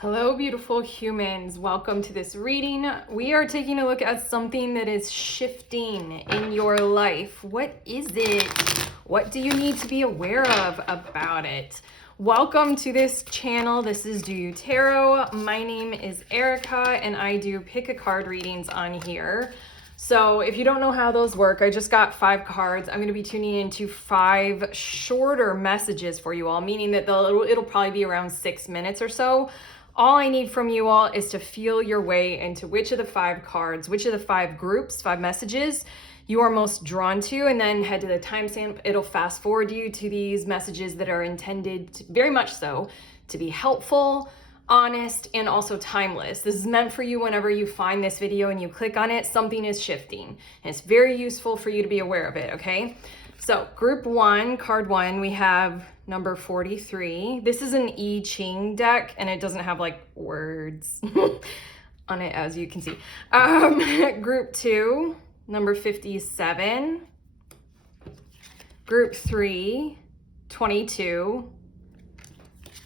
Hello, beautiful humans. Welcome to this reading. We are taking a look at something that is shifting in your life. What is it? What do you need to be aware of about it? Welcome to this channel. This is Do You Tarot. My name is Erica and I do pick a card readings on here. So if you don't know how those work, I just got 5 cards. I'm going to be tuning into 5 shorter messages for you all, meaning that it'll probably be around 6 minutes or so. All I need from you all is to feel your way into which of the 5 cards, which of the 5 groups, 5 messages you are most drawn to, and then head to the timestamp. It'll fast forward you to these messages that are intended to, very much so, to be helpful, honest, and also timeless. This is meant for you whenever you find this video and you click on it, something is shifting. And it's very useful for you to be aware of it, okay? So group 1, card 1, we have number 43. This is an I Ching deck and it doesn't have like words on it, as you can see. Group 2, number 57. Group 3, 22.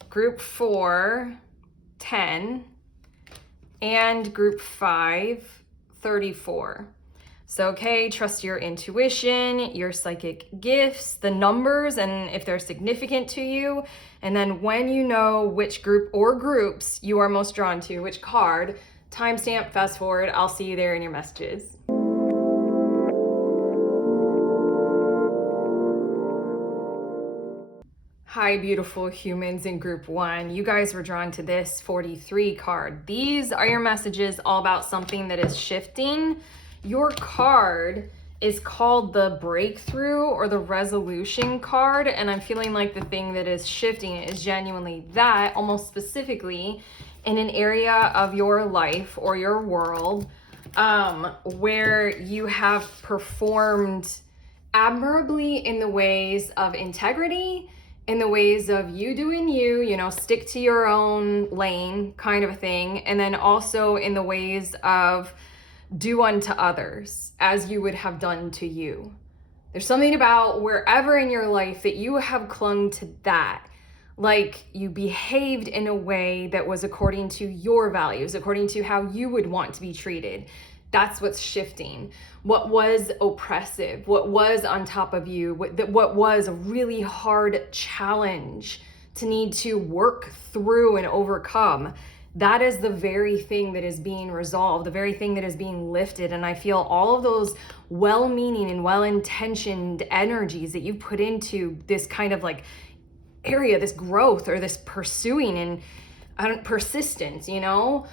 Group 4, 10. And group 5, 34. So, okay, trust your intuition, your psychic gifts, the numbers, and if they're significant to you. And then when you know which group or groups you are most drawn to, which card, timestamp, fast forward, I'll see you there in your messages. Hi, beautiful humans in group 1. You guys were drawn to this 43 card. These are your messages all about something that is shifting. Your card is called the breakthrough or the resolution card, and I'm feeling like the thing that is shifting is genuinely that, almost specifically in an area of your life or your world where you have performed admirably in the ways of integrity, in the ways of you doing you know, stick to your own lane kind of a thing, and then also in the ways of do unto others as you would have done to you. There's something about wherever in your life that you have clung to that, like you behaved in a way that was according to your values, according to how you would want to be treated. That's what's shifting. What was oppressive, what was on top of you, what was a really hard challenge to need to work through and overcome. That is the very thing that is being resolved, the very thing that is being lifted. And I feel all of those well-meaning and well-intentioned energies that you put into this kind of like area, this growth or this pursuing and persistence, you know?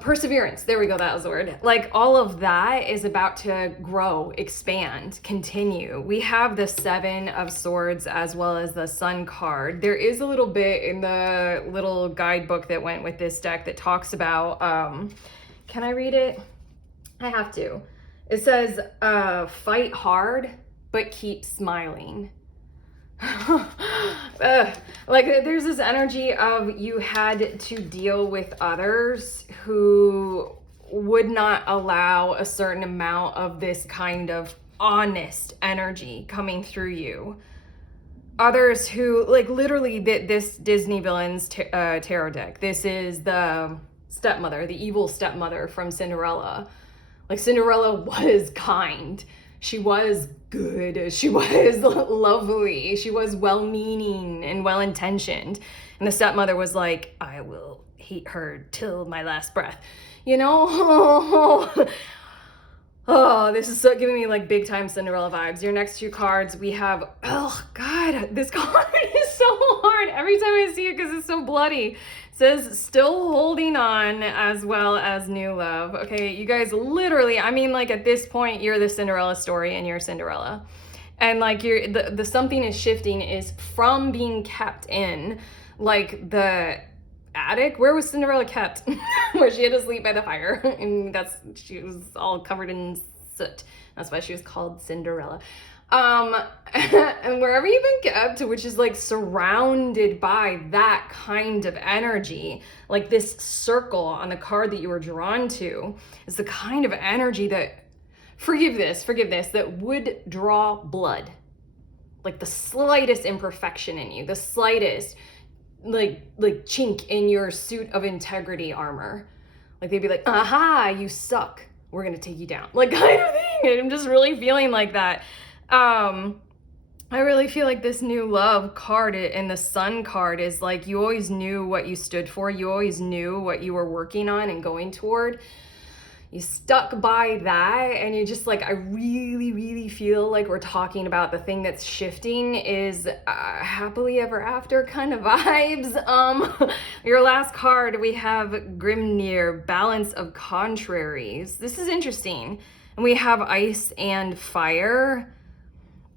Perseverance, there we go, that was the word. Like all of that is about to grow, expand, continue. We have the 7 of Swords as well as the Sun card. There is a little bit in the little guidebook that went with this deck that talks about, can I read it? I have to. It says, fight hard, but keep smiling. Like there's this energy of you had to deal with others who would not allow a certain amount of this kind of honest energy coming through you. Others who, like literally this Disney villain's tarot deck, this is the stepmother, the evil stepmother from Cinderella. Like Cinderella was kind. She was good. She was lovely. She was well-meaning and well-intentioned. And the stepmother was like, I will hate her till my last breath. You know? Oh, this is so giving me like big time Cinderella vibes. Your next 2 cards, we have, oh God, this card is so hard every time I see it because it's so bloody. Says still holding on as well as new love. Okay, you guys literally, I mean like at this point you're the Cinderella story and you're Cinderella. And like you're the something is shifting is from being kept in like the attic. Where was Cinderella kept? Where she had to sleep by the fire and she was all covered in soot. That's why she was called Cinderella. And wherever you've been kept, which is like surrounded by that kind of energy, like this circle on the card that you were drawn to is the kind of energy that, forgive this, that would draw blood. Like the slightest imperfection in you, the slightest, chink in your suit of integrity armor. Like they'd be like, aha, you suck, we're gonna take you down, like kind of thing. And I'm just really feeling like that. I really feel like this new love card and the sun card is like, you always knew what you stood for. You always knew what you were working on and going toward. You stuck by that, and you just like, I really, really feel like we're talking about the thing that's shifting is happily ever after kind of vibes. Your last card, we have Grimnir, balance of contraries. This is interesting. And we have ice and fire.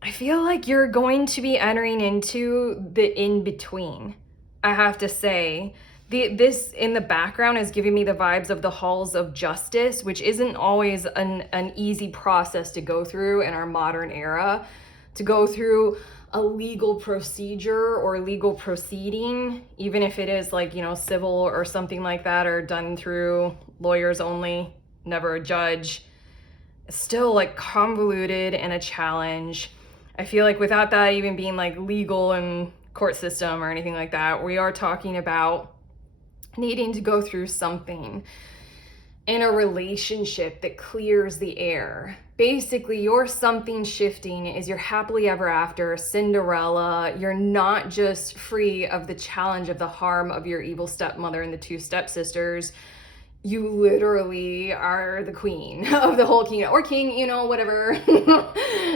I feel like you're going to be entering into the in-between, I have to say. This in the background is giving me the vibes of the halls of justice, which isn't always an easy process to go through in our modern era. To go through a legal procedure or legal proceeding, even if it is like, you know, civil or something like that, or done through lawyers only, never a judge. It's still like convoluted and a challenge. I feel like without that even being like legal and court system or anything like that, we are talking about needing to go through something in a relationship that clears the air. Basically, your something shifting is your happily ever after Cinderella. You're not just free of the challenge of the harm of your evil stepmother and the two stepsisters. You literally are the queen of the whole kingdom, or king, you know, whatever.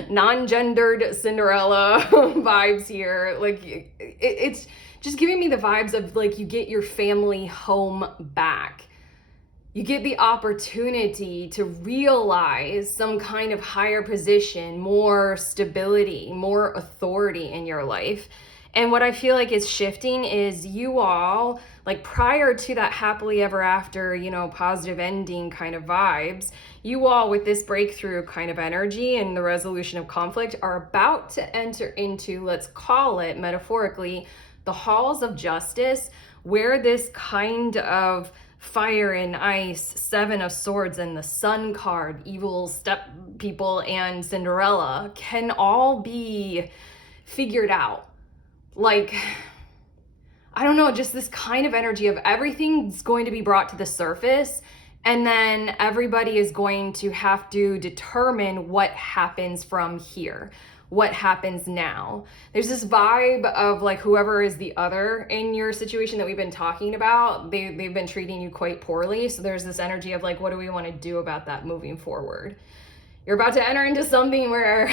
Non-gendered Cinderella vibes here. Like, it's just giving me the vibes of like, you get your family home back. You get the opportunity to realize some kind of higher position, more stability, more authority in your life. And what I feel like is shifting is you all, like prior to that happily ever after, you know, positive ending kind of vibes, you all with this breakthrough kind of energy and the resolution of conflict are about to enter into, let's call it metaphorically, the halls of justice, where this kind of fire and ice, seven of swords, and the sun card, evil step people, and Cinderella can all be figured out. Like, I don't know, just this kind of energy of everything's going to be brought to the surface, and then everybody is going to have to determine what happens from here, what happens now. There's this vibe of like whoever is the other in your situation that we've been talking about, they've been treating you quite poorly. So there's this energy of like, what do we want to do about that moving forward? You're about to enter into something where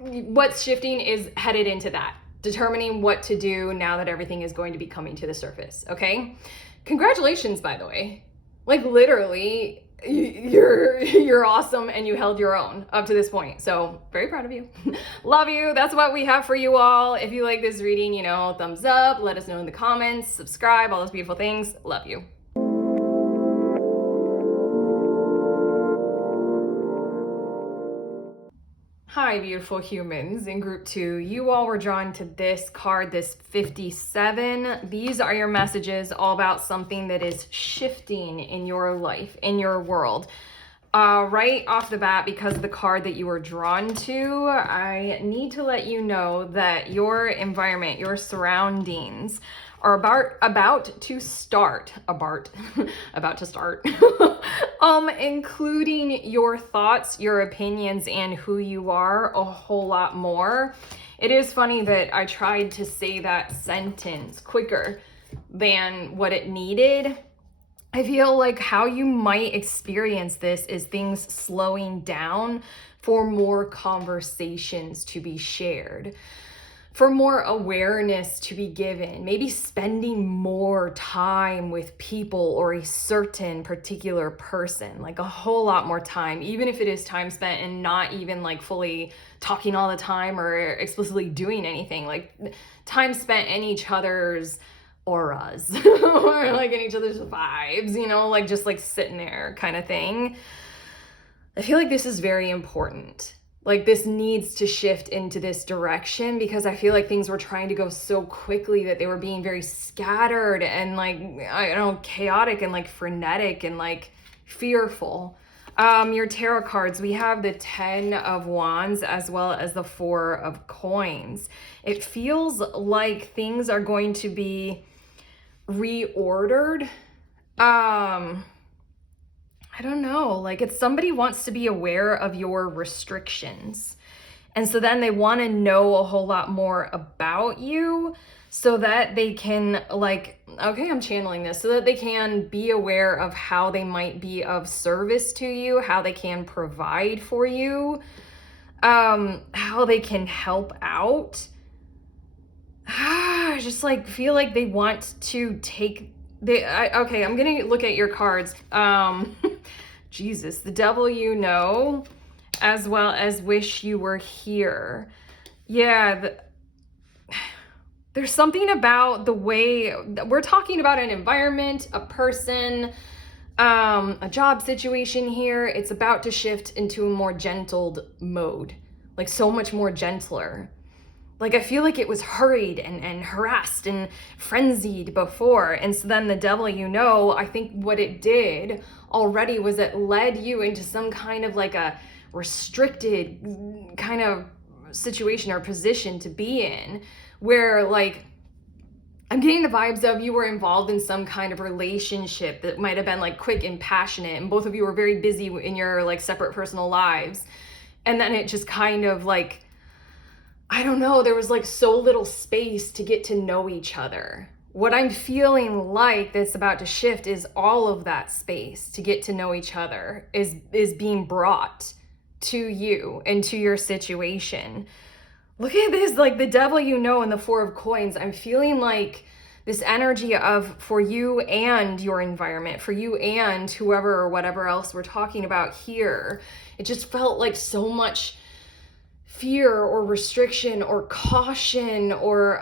what's shifting is headed into that. Determining what to do now that everything is going to be coming to the surface, okay? Congratulations, by the way. Like literally, you're awesome and you held your own up to this point. So very proud of you. Love you. That's what we have for you all. If you like this reading, you know, thumbs up, let us know in the comments, subscribe, all those beautiful things. Love you. Hi, beautiful humans in group 2. You all were drawn to this card, this 57. These are your messages all about something that is shifting in your life, in your world. Right off the bat, because of the card that you were drawn to, I need to let you know that your environment, your surroundings are about to start, including your thoughts, your opinions, and who you are a whole lot more. It is funny that I tried to say that sentence quicker than what it needed. I feel like how you might experience this is things slowing down for more conversations to be shared, for more awareness to be given, maybe spending more time with people or a certain particular person, like a whole lot more time, even if it is time spent and not even like fully talking all the time or explicitly doing anything, like time spent in each other's auras or like in each other's vibes, you know, like just like sitting there kind of thing. I feel like this is very important. Like this needs to shift into this direction because I feel like things were trying to go so quickly that they were being very scattered and like, I don't know, chaotic and like frenetic and like fearful. Your tarot cards, we have the 10 of Wands as well as the 4 of Coins. It feels like things are going to be reordered. I don't know, like it's somebody wants to be aware of your restrictions. And so then they want to know a whole lot more about you so that they can, like, okay, I'm channeling this, so that they can be aware of how they might be of service to you, how they can provide for you, how they can help out. I just like feel like they want to take okay, I'm gonna look at your cards. Jesus, the devil you know, as well as wish you were here. Yeah, there's something about the way we're talking about an environment, a person, a job situation here. It's about to shift into a more gentled mode, like so much more gentler. Like I feel like it was hurried and harassed and frenzied before. And so then the devil you know, I think what it did already was it led you into some kind of like a restricted kind of situation or position to be in, where like I'm getting the vibes of you were involved in some kind of relationship that might have been like quick and passionate, and both of you were very busy in your like separate personal lives. And then it just kind of like, I don't know, there was like so little space to get to know each other. What I'm feeling like that's about to shift is all of that space to get to know each other is being brought to you and to your situation. Look at this, like the devil you know and the 4 of Coins. I'm feeling like this energy of for you and your environment, for you and whoever or whatever else we're talking about here. It just felt like so much fear or restriction or caution, or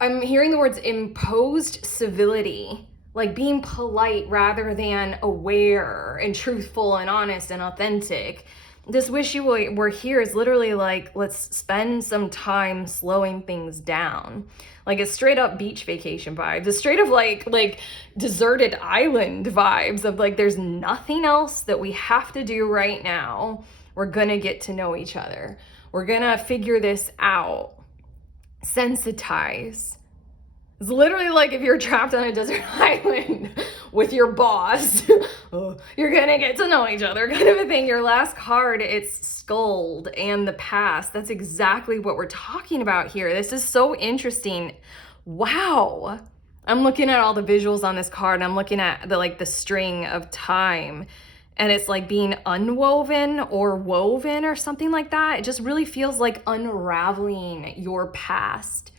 I'm hearing the words imposed civility, like being polite rather than aware and truthful and honest and authentic. This wish you were here is literally like, let's spend some time slowing things down. Like it's straight up beach vacation vibes. It's straight up like deserted island vibes of like, there's nothing else that we have to do right now. We're gonna get to know each other. We're gonna figure this out. Sensitize. It's literally like if you're trapped on a desert island with your boss, you're gonna get to know each other kind of a thing. Your last card, it's Scold and the past. That's exactly what we're talking about here. This is so interesting. Wow. I'm looking at all the visuals on this card, and I'm looking at the string of time. And it's like being unwoven or woven or something like that. It just really feels like unraveling your past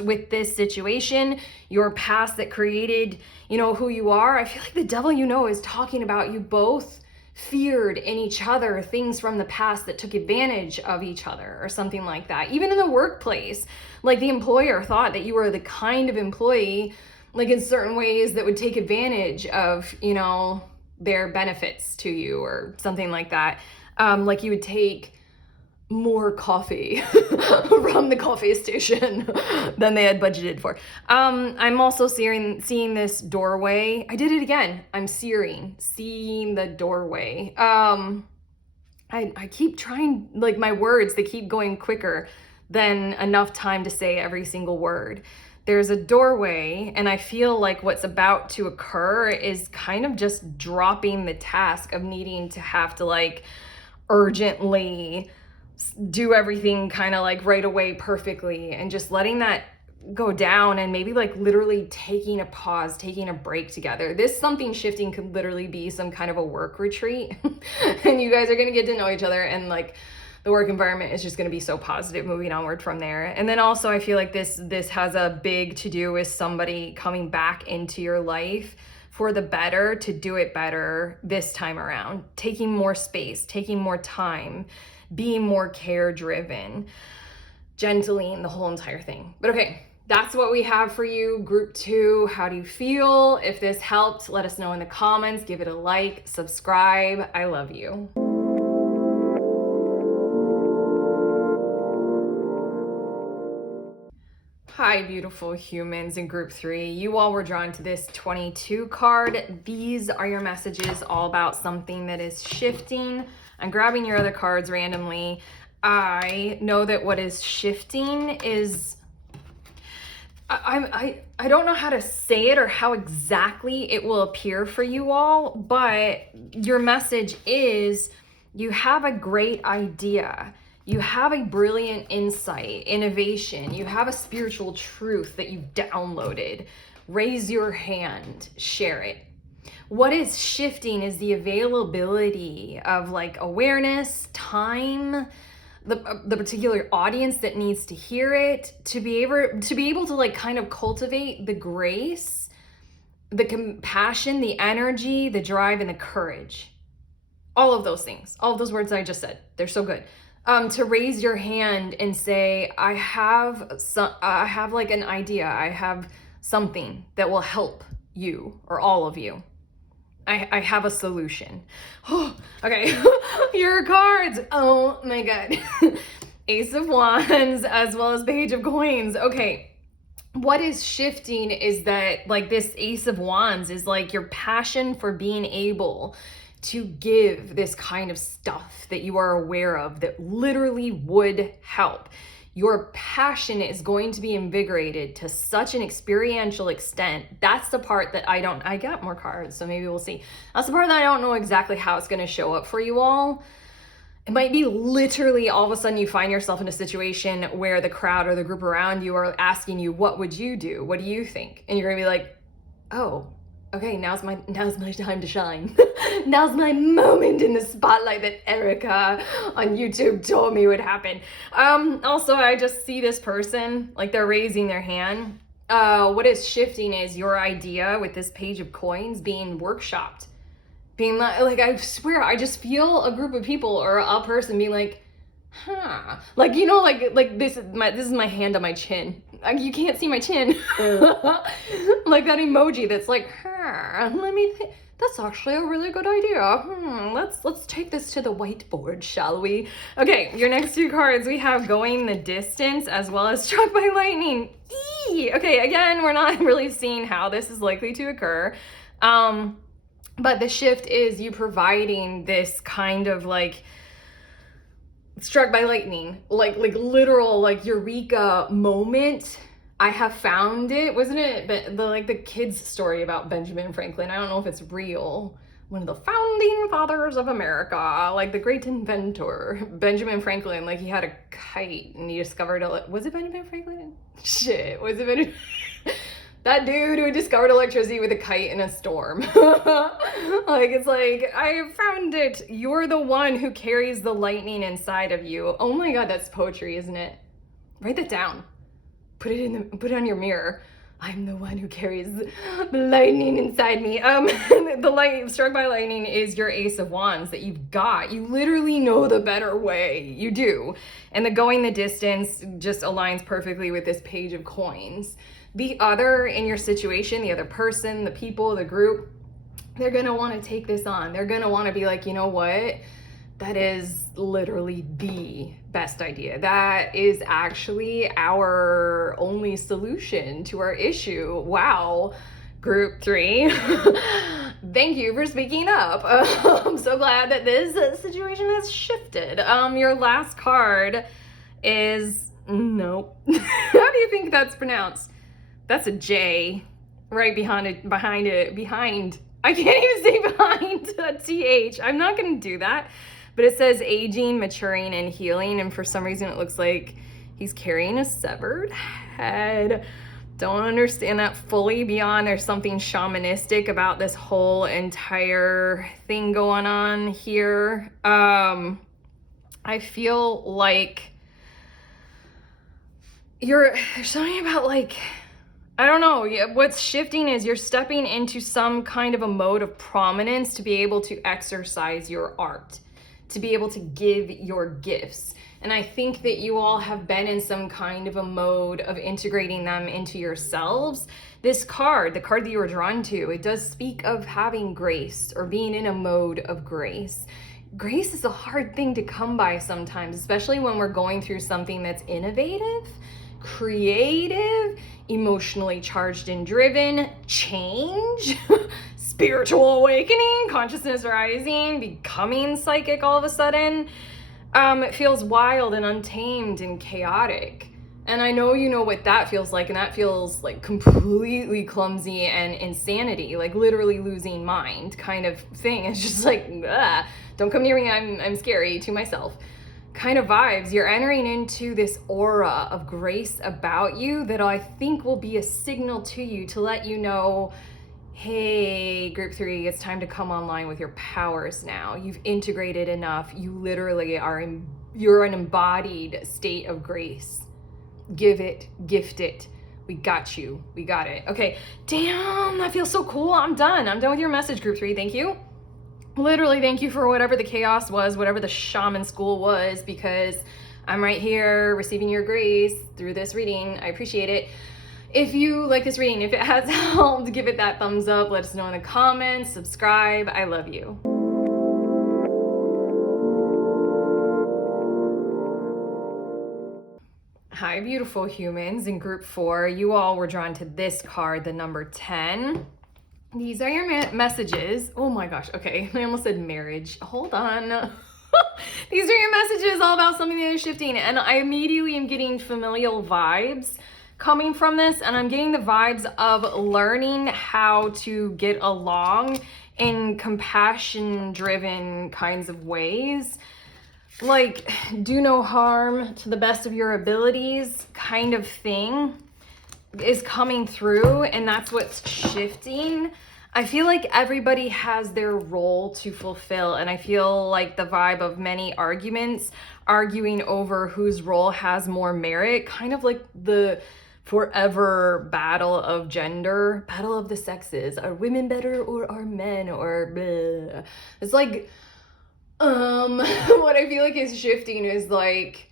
with this situation, your past that created, you know, who you are. I feel like the devil you know is talking about you both feared in each other things from the past that took advantage of each other or something like that. Even in the workplace, like the employer thought that you were the kind of employee, like in certain ways that would take advantage of, you know, their benefits to you or something like that. Like you would take more coffee from the coffee station than they had budgeted for. I'm also seeing this doorway. I did it again. I'm seeing the doorway. I keep trying, like my words, they keep going quicker than enough time to say every single word. There's a doorway, and I feel like what's about to occur is kind of just dropping the task of needing to have to like urgently do everything kind of like right away perfectly, and just letting that go down, and maybe like literally taking a pause, taking a break together. This something shifting could literally be some kind of a work retreat and you guys are going to get to know each other, and like the work environment is just going to be so positive moving onward from there. And then also I feel like this has a big to do with somebody coming back into your life for the better, to do it better this time around, taking more space, taking more time, being more care driven, gentling the whole entire thing. But okay, that's what we have for you. Group 2, how do you feel? If this helped, let us know in the comments. Give it a like, subscribe. I love you. Hi. Hi, beautiful humans in group 3. You all were drawn to this 22 card. These are your messages all about something that is shifting. I'm grabbing your other cards randomly. I know that what is shifting is, I don't know how to say it or how exactly it will appear for you all, but your message is you have a great idea. You have a brilliant insight, innovation. You have a spiritual truth that you've downloaded. Raise your hand, share it. What is shifting is the availability of like awareness, time, the particular audience that needs to hear it, to be able to like kind of cultivate the grace, the compassion, the energy, the drive, and the courage. All of those things, all of those words I just said, they're so good. To raise your hand and say, I have like an idea, I have something that will help you or all of you. I have a solution. Okay, your cards. Oh my God. Ace of Wands as well as Page of Coins. Okay, what is shifting is that like this Ace of Wands is like your passion for being able to give this kind of stuff that you are aware of that literally would help. Your passion is going to be invigorated to such an experiential extent. That's the part that I got more cards, so maybe we'll see. That's the part that I don't know exactly how it's going to show up for you all. It might be literally all of a sudden you find yourself in a situation where the crowd or the group around you are asking you, what would you do? What do you think? And you're going to be like, oh, okay, now's my time to shine. Now's my moment in the spotlight that Erica on YouTube told me would happen. Also, I just see this person, like they're raising their hand. What is shifting is your idea with this Page of Coins being workshopped. Being like, I swear, I just feel a group of people or a person being like, huh, like, you know, like this is my hand on my chin. Like, you can't see my chin. Like that emoji that's like, huh, let me think. That's actually a really good idea. Let's take this to the whiteboard, shall we? Okay, your next two cards, we have Going the Distance as well as Struck by Lightning. Eee! Okay, again, we're not really seeing how this is likely to occur. But the shift is you providing this kind of like struck by lightning, like literal like eureka moment. I have found it. Wasn't it the kid's story about Benjamin Franklin? I don't know if it's real. One of the founding fathers of America, like the great inventor, Benjamin Franklin, like he had a kite and he discovered was it Benjamin Franklin? Shit, was it Benjamin? That dude who discovered electricity with a kite in a storm. Like, it's like, I found it. You're the one who carries the lightning inside of you. Oh my God, that's poetry, isn't it? Write that down. Put it on your mirror. I'm the one who carries the lightning inside me. The light struck by lightning is your Ace of Wands that you've got. You literally know the better way. You do. And the Going the Distance just aligns perfectly with this Page of Coins. The other in your situation, the other person, the people, the group, they're going to want to take this on. They're going to want to be like, you know what? That is literally the best idea. That is actually our only solution to our issue. Wow. Group 3. Thank you for speaking up. I'm so glad that this situation has shifted. Your last card is nope. How do you think that's pronounced? That's a J right behind it. I can't even say behind a TH. I'm not going to do that. But it says aging, maturing, and healing. And for some reason, it looks like he's carrying a severed head. Don't understand that fully beyond there's something shamanistic about this whole entire thing going on here. I feel like there's something about like, I don't know, what's shifting is you're stepping into some kind of a mode of prominence to be able to exercise your art, to be able to give your gifts. And I think that you all have been in some kind of a mode of integrating them into yourselves. This card, the card that you were drawn to, it does speak of having grace or being in a mode of grace. Grace is a hard thing to come by sometimes, especially when we're going through something that's innovative. creative, emotionally charged and driven, change, spiritual awakening, consciousness rising, becoming psychic all of a sudden. It feels wild and untamed and chaotic. And I know you know what that feels like, and that feels like completely clumsy and insanity, like literally losing mind kind of thing. It's just like, don't come near me, I'm scary to myself kind of vibes. You're entering into this aura of grace about you that I think will be a signal to you to let you know, hey, group 3, it's time to come online with your powers now. You've integrated enough. You literally you're an embodied state of grace. Give it, gift it. We got you. We got it. Okay. Damn, that feels so cool. I'm done with your message, group 3. Thank you. Literally, thank you for whatever the chaos was, whatever the shaman school was, because I'm right here receiving your grace through this reading. I appreciate it. If you like this reading, if it has helped, give it that thumbs up. Let us know in the comments. Subscribe. I love you. Hi, beautiful humans in group 4. You all were drawn to this card, the number 10. These are your messages. Oh my gosh. Okay. I almost said marriage. Hold on. These are your messages all about something that is shifting. And I immediately am getting familial vibes coming from this. And I'm getting the vibes of learning how to get along in compassion-driven kinds of ways. Like, do no harm to the best of your abilities kind of thing is coming through, and that's what's shifting. I feel like everybody has their role to fulfill, and I feel like the vibe of many arguments arguing over whose role has more merit, kind of like the forever battle of gender, battle of the sexes. Are women better or are men, or bleh. It's like what I feel like is shifting is like,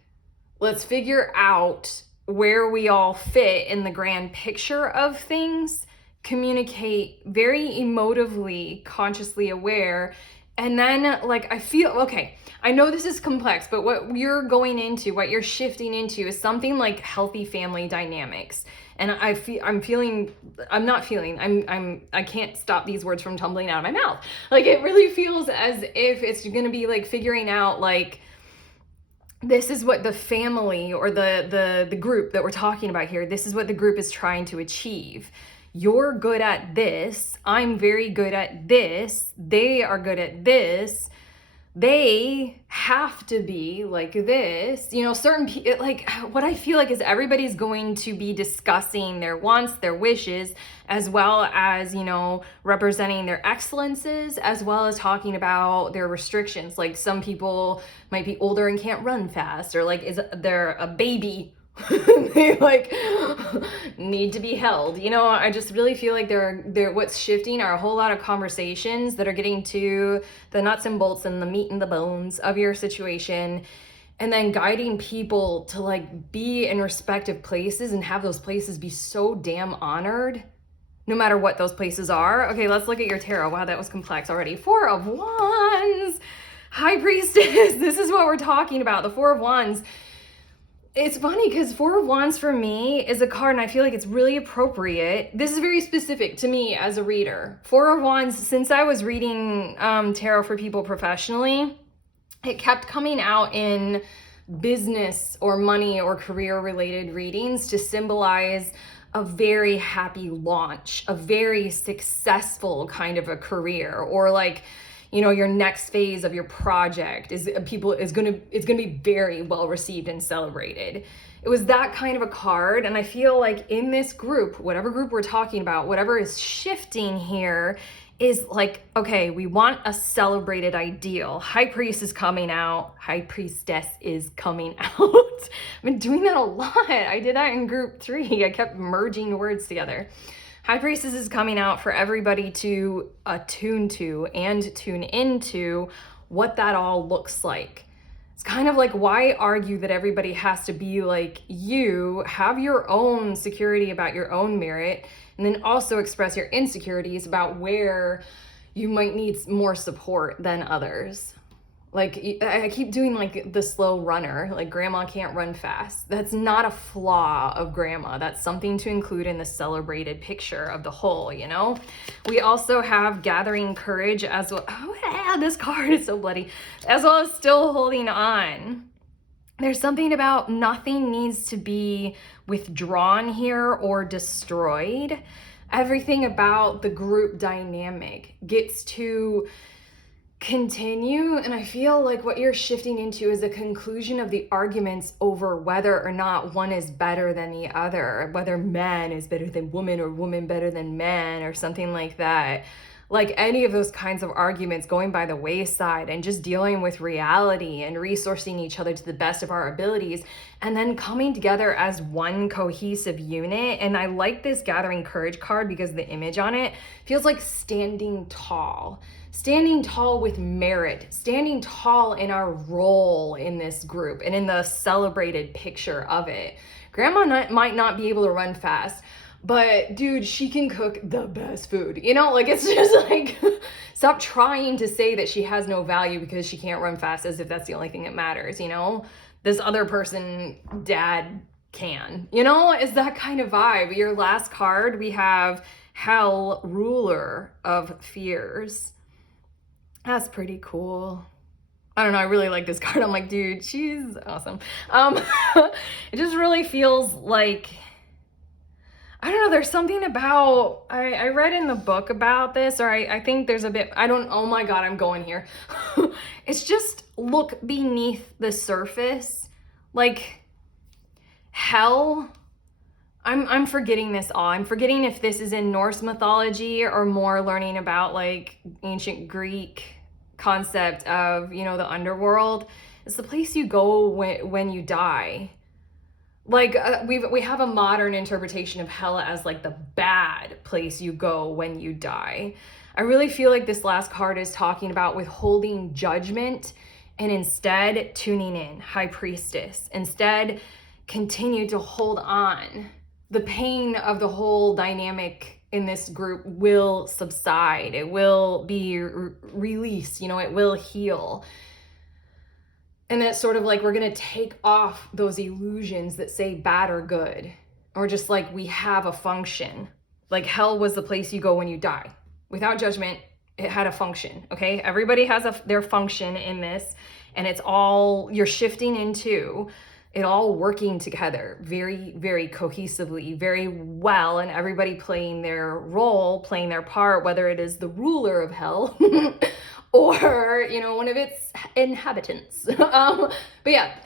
let's figure out where we all fit in the grand picture of things, communicate very emotively, consciously aware, and then like I feel, okay, I know this is complex, but what you're going into, what you're shifting into is something like healthy family dynamics. And I can't stop these words from tumbling out of my mouth. Like, it really feels as if it's gonna be like figuring out like, this is what the family or the group that we're talking about here, this is what the group is trying to achieve. You're good at this. I'm very good at this. They are good at this. They have to be like this. You know, certain people, like what I feel like is everybody's going to be discussing their wants, their wishes, as well as, you know, representing their excellences, as well as talking about their restrictions. Like some people might be older and can't run fast, or like they're a baby. They like need to be held. You know, I just really feel like they're what's shifting are a whole lot of conversations that are getting to the nuts and bolts and the meat and the bones of your situation, and then guiding people to like be in respective places and have those places be so damn honored, no matter what those places are. Okay, let's look at your tarot. Wow, that was complex already. 4 of Wands, High Priestess. This is what we're talking about, the 4 of Wands. It's funny because 4 of Wands for me is a card, and I feel like it's really appropriate. This is very specific to me as a reader. 4 of Wands, since I was reading tarot for people professionally, it kept coming out in business or money or career related readings to symbolize a very happy launch, a very successful kind of a career, or like, you know, your next phase of your project is gonna be very well received and celebrated. It was that kind of a card, and I feel like in this group, whatever group we're talking about, whatever is shifting here is like, okay, we want a celebrated ideal. High Priest is coming out. High Priestess is coming out. I've been doing that a lot. I did that in group 3. I kept merging words together. High Priestess is coming out for everybody to attune to and tune into what that all looks like. It's kind of like, why argue that everybody has to be like you? Have your own security about your own merit, and then also express your insecurities about where you might need more support than others. Like, I keep doing like the slow runner, like grandma can't run fast. That's not a flaw of grandma. That's something to include in the celebrated picture of the whole, you know? We also have gathering courage as well. Oh, yeah, this card is so bloody. As well as still holding on. There's something about nothing needs to be withdrawn here or destroyed. Everything about the group dynamic gets to continue, and I feel like what you're shifting into is a conclusion of the arguments over whether or not one is better than the other, whether man is better than woman or woman better than man or something like that. Like any of those kinds of arguments going by the wayside and just dealing with reality and resourcing each other to the best of our abilities and then coming together as one cohesive unit. And I like this gathering courage card because the image on it feels like standing tall with merit, standing tall in our role in this group and in the celebrated picture of it. Grandma might not be able to run fast, but dude, she can cook the best food. You know, like it's just like, stop trying to say that she has no value because she can't run fast as if that's the only thing that matters, you know? This other person, dad, can. You know, is that kind of vibe. Your last card, we have Hell, ruler of fears. That's pretty cool. I don't know, I really like this card. I'm like, dude, she's awesome. It just really feels like, I don't know, there's something about, I read in the book about this, or I think there's a bit, oh my God, I'm going here. It's just look beneath the surface. Like, hell, I'm forgetting this all. I'm forgetting if this is in Norse mythology or more learning about like ancient Greek concept of, you know, the underworld. It's the place you go when you die. Like we have a modern interpretation of hell as like the bad place you go when you die. I really feel like this last card is talking about withholding judgment and instead tuning in, High Priestess. Instead, continue to hold on. The pain of the whole dynamic in this group will subside. It will be released, you know, it will heal. And that's sort of like we're going to take off those illusions that say bad or good, or just like we have a function. Like hell was the place you go when you die. Without judgment, it had a function, okay? Everybody has their function in this, and it's all you're shifting into it all working together very, very cohesively, very well, and everybody playing their role, playing their part, whether it is the ruler of hell or, you know, one of its inhabitants. But yeah,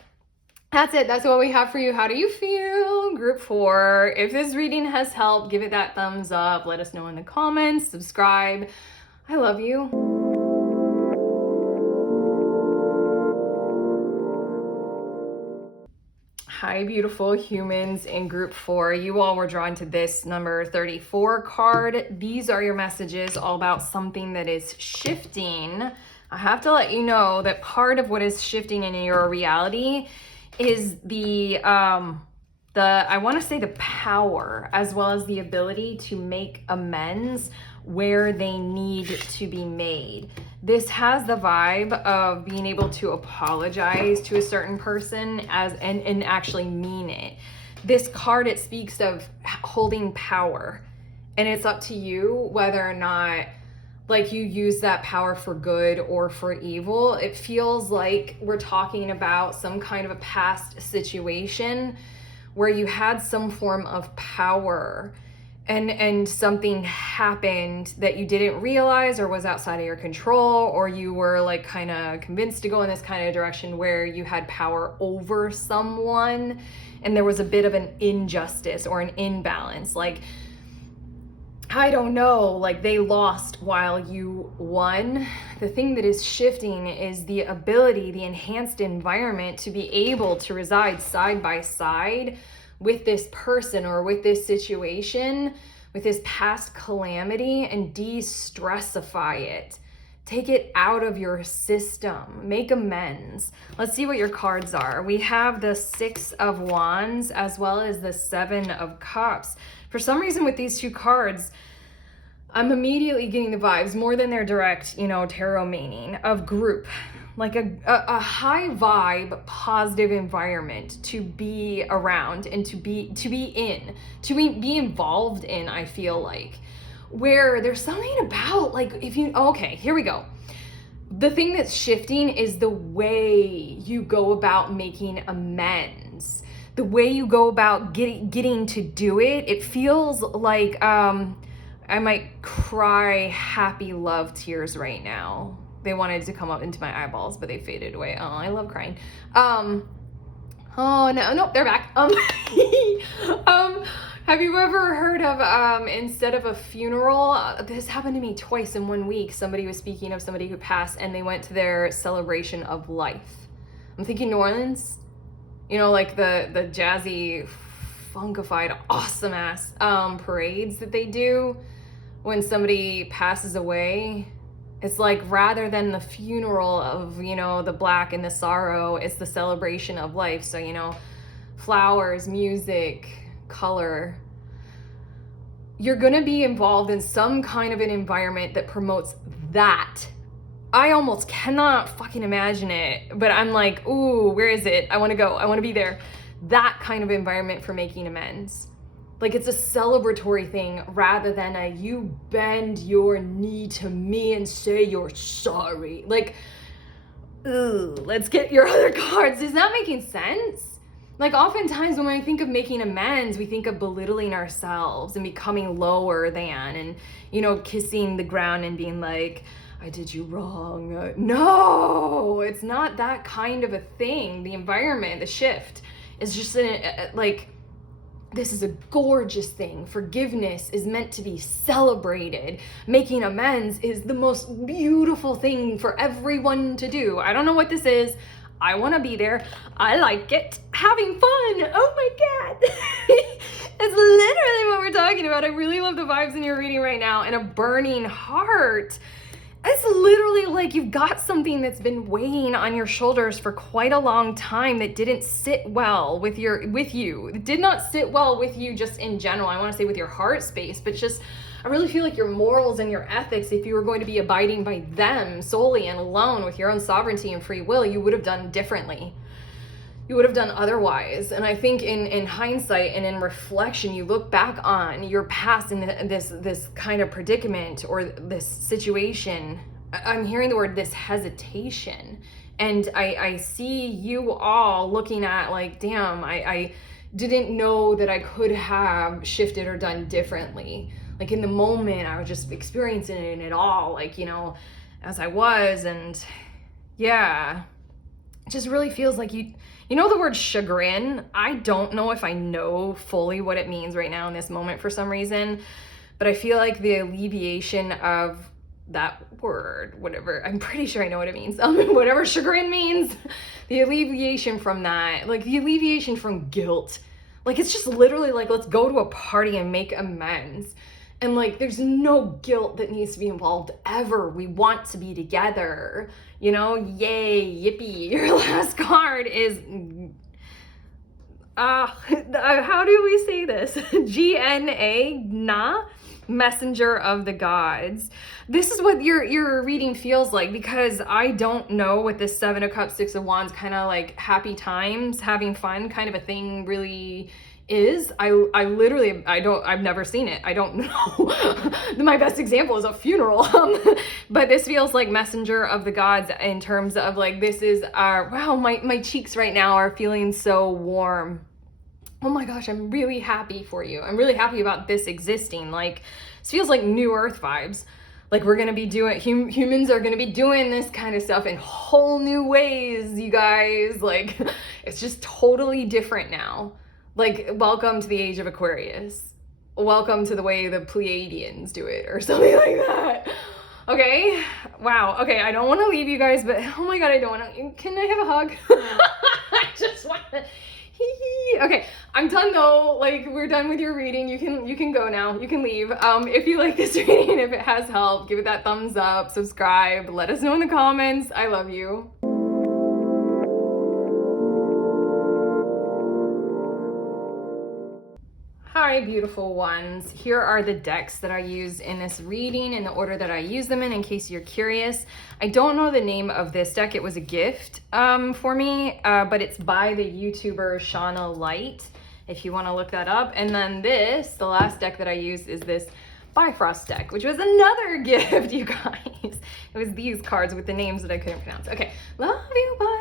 that's it. That's what we have for you. How do you feel? Group 4. If this reading has helped, give it that thumbs up. Let us know in the comments. Subscribe. I love you. Hi, beautiful humans in group 4. You all were drawn to this number 34 card. These are your messages all about something that is shifting. I have to let you know that part of what is shifting in your reality is I want to say the power as well as the ability to make amends where they need to be made. This has the vibe of being able to apologize to a certain person and actually mean it. This card, it speaks of holding power, and it's up to you whether or not like you use that power for good or for evil. It feels like we're talking about some kind of a past situation where you had some form of power and something happened that you didn't realize or was outside of your control, or you were like kind of convinced to go in this kind of direction where you had power over someone and there was a bit of an injustice or an imbalance. Like, I don't know, like they lost while you won. The thing that is shifting is the ability, the enhanced environment to be able to reside side by side with this person or with this situation, with this past calamity, and de-stressify it. Take it out of your system. Make amends. Let's see what your cards are. We have the 6 of Wands as well as the 7 of Cups. For some reason with these two cards, I'm immediately getting the vibes, more than their direct, tarot meaning, of group. Like a high vibe, positive environment to be around and to be involved in, I feel like. Where there's something about, like, okay, here we go. The thing that's shifting is the way you go about making amends. The way you go about getting to do it. It feels like I might cry happy love tears right now. They wanted to come up into my eyeballs, but they faded away. Oh, I love crying. Oh no, they're back. Have you ever heard of, instead of a funeral, this happened to me twice in 1 week. Somebody was speaking of somebody who passed and they went to their celebration of life. I'm thinking New Orleans, like the jazzy, funkified, awesome ass parades that they do when somebody passes away. It's like, rather than the funeral of, the black and the sorrow, it's the celebration of life. So, flowers, music, color. You're gonna be involved in some kind of an environment that promotes that. I almost cannot fucking imagine it, but I'm like, ooh, where is it? I wanna go, I wanna be there. That kind of environment for making amends. Like, it's a celebratory thing rather than a you bend your knee to me and say you're sorry. Like, ooh, let's get your other cards. Is that making sense? Like, oftentimes when I think of making amends, we think of belittling ourselves and becoming lower than, and, kissing the ground and being like, I did you wrong. No, it's not that kind of a thing. The environment, the shift is just like, this is a gorgeous thing. Forgiveness is meant to be celebrated. Making amends is the most beautiful thing for everyone to do. I don't know what this is. I want to be there. I like it. Having fun. Oh my God. It's literally what we're talking about. I really love the vibes in your reading right now. And a burning heart. It's literally like you've got something that's been weighing on your shoulders for quite a long time that didn't sit well with you. It did not sit well with you just in general. I want to say with your heart space, but just, I really feel like your morals and your ethics, if you were going to be abiding by them solely and alone with your own sovereignty and free will, you would have done differently. You would have done otherwise. And I think in hindsight and in reflection, you look back on your past in this kind of predicament or this situation. I'm hearing the word this hesitation. And I see you all looking at like, damn, I didn't know that I could have shifted or done differently. Like, in the moment, I was just experiencing it all, like, as I was. And yeah, it just really feels like you know the word chagrin? I don't know if I know fully what it means right now in this moment for some reason, but I feel like the alleviation of that word, whatever, I'm pretty sure I know what it means. Whatever chagrin means, the alleviation from that, like the alleviation from guilt. Like, it's just literally like, let's go to a party and make amends. And like, there's no guilt that needs to be involved ever. We want to be together, yay, yippee. Your last card is, how do we say this? GNA, na, messenger of the gods. This is what your reading feels like, because I don't know what this 7 of Cups, 6 of Wands, kind of like happy times, having fun kind of a thing really is. I've never seen it. I don't know. My best example is a funeral. But this feels like messenger of the gods in terms of like, this is wow, my cheeks right now are feeling so warm. Oh my gosh, I'm really happy for you. I'm really happy about this existing. Like, this feels like new earth vibes. Like, we're gonna be doing, humans are gonna be doing this kind of stuff in whole new ways, you guys. Like, it's just totally different now. Like, welcome to the age of Aquarius. Welcome to the way the Pleiadians do it, or something like that. Okay, wow. Okay, I don't want to leave you guys, but oh my God, I don't want to. Can I have a hug? I just want to. Okay, I'm done though. Like, we're done with your reading. You can go now. You can leave. If you like this reading, if it has helped, give it that thumbs up, subscribe, let us know in the comments. I love you. Hi. my beautiful ones, here are the decks that I used in this reading in the order that I use them in case you're curious. I don't know the name of this deck. It was a gift for me, but it's by the YouTuber Shauna Light, if you want to look that up. And then this, the last deck that I used, is this Bifrost deck, which was another gift, you guys. It was these cards with the names that I couldn't pronounce. Okay, love you, bye.